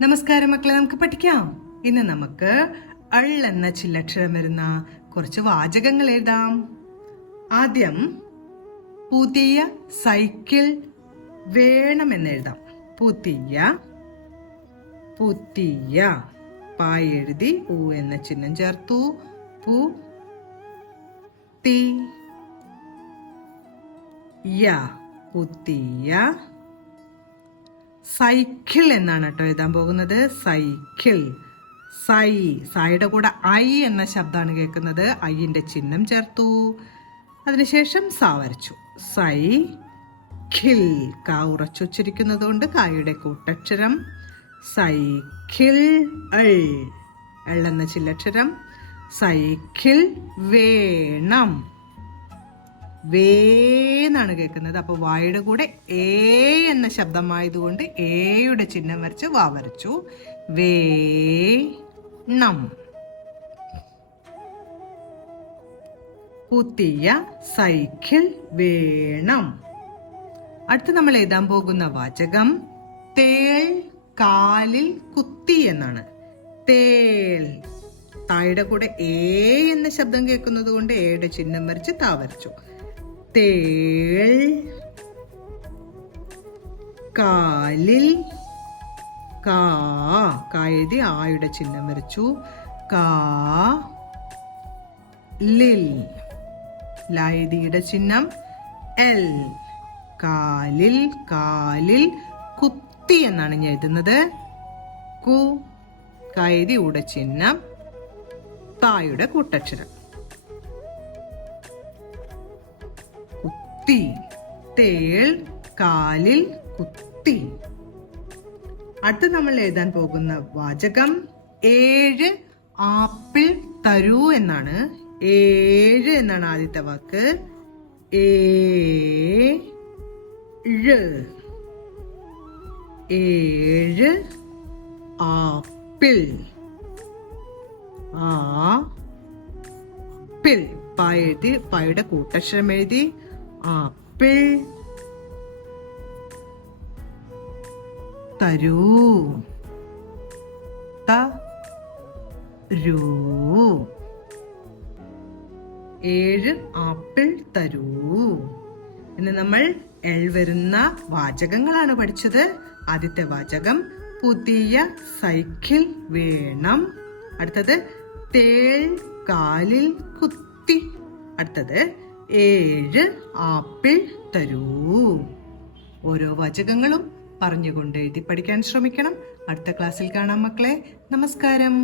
നമസ്കാരം മക്കളെ, നമുക്ക് പഠിക്കാം. ഇന്ന് നമുക്ക് അൾ എന്ന ചില്ലക്ഷരം വരുന്ന കുറച്ച് വാചകങ്ങൾ എഴുതാം. ആദ്യം പുതിയ സൈക്കിൾ വേണമെന്ന് എഴുതാം. പുതിയ പുതിയ പായ എഴുതി ഊ എന്ന ചിഹ്നം ചേർത്തു. പു തി യ പുതിയ സൈക്കിൾ എന്നാണ് കേട്ടോ എഴുതാൻ പോകുന്നത്. സൈക്കിൾ. സായുടെ കൂടെ ഐ എന്ന ശബ്ദമാണ് കേൾക്കുന്നത്. ഐന്റെ ചിഹ്നം ചേർത്തു. അതിനുശേഷം സാ വരച്ചു. സൈക്കിൾ. കാ ഉറച്ചുച്ചരിക്കുന്നത് കൊണ്ട് കായുടെ കൂട്ടക്ഷരം സൈക്കിൾ. എൾ എന്ന ചില്ലക്ഷരം. സൈക്കിൾ വേണം. വേന്നാണ് കേൾക്കുന്നത്. അപ്പൊ വായുടെ കൂടെ ഏ എന്ന ശബ്ദമായതുകൊണ്ട് ഏയുടെ ചിഹ്നം വരച്ച് വാ വരച്ചു. വേണം. പുതിയ സൈക്കിൾ വേണം. അടുത്ത് നമ്മൾ എഴുതാൻ പോകുന്ന വാചകം തേൾ കാലിൽ കുത്തി എന്നാണ്. തേൾ. തായുടെ കൂടെ ഏ എന്ന ശബ്ദം കേൾക്കുന്നത് കൊണ്ട് ഏയുടെ ചിഹ്നം വരച്ച് താ വരച്ചു. തേൾ കാലിൽ. കാ എഴുതി ആയുടെ ചിഹ്നം വരച്ചു. കാലിൽ. ലായതിയുടെ ചിഹ്നം എൽ. കാലിൽ. കാലിൽ കുത്തി എന്നാണ് ഞാൻ എഴുതുന്നത്. കു കായതിയുടെ ചിഹ്നം തായുടെ കൂട്ടക്ഷരം. കുത്തി. തേൾ കാലിൽ കുത്തി. അടുത്ത് നമ്മൾ എഴുതാൻ പോകുന്ന വാചകം 7 ആപ്പിൾ തരൂ എന്നാണ്. 7 എന്നാണ് ആദ്യത്തെ വാക്ക്. 7 ആപ്പിൾ. ആപ്പിൾ. പായുടെ കൂട്ടക്ഷരം എഴുതി ആപ്പിൾ തരൂ. തരൂ. 7 ആപ്പിൾ തരൂ. ഇന്ന് നമ്മൾ എൾ വരുന്ന വാചകങ്ങളാണ് പഠിച്ചത്. ആദ്യത്തെ വാചകം പുതിയ സൈക്കിൾ വേണം. അടുത്തത് തേൾ കാലിൽ കുത്തി. അടുത്തത് 7 ആപ്പിൾ തരൂ. ഓരോ വാചകങ്ങളും പറഞ്ഞുകൊണ്ട് എഴുതി പഠിക്കാൻ ശ്രമിക്കണം. അടുത്ത ക്ലാസ്സിൽ കാണാം മക്കളെ. നമസ്കാരം.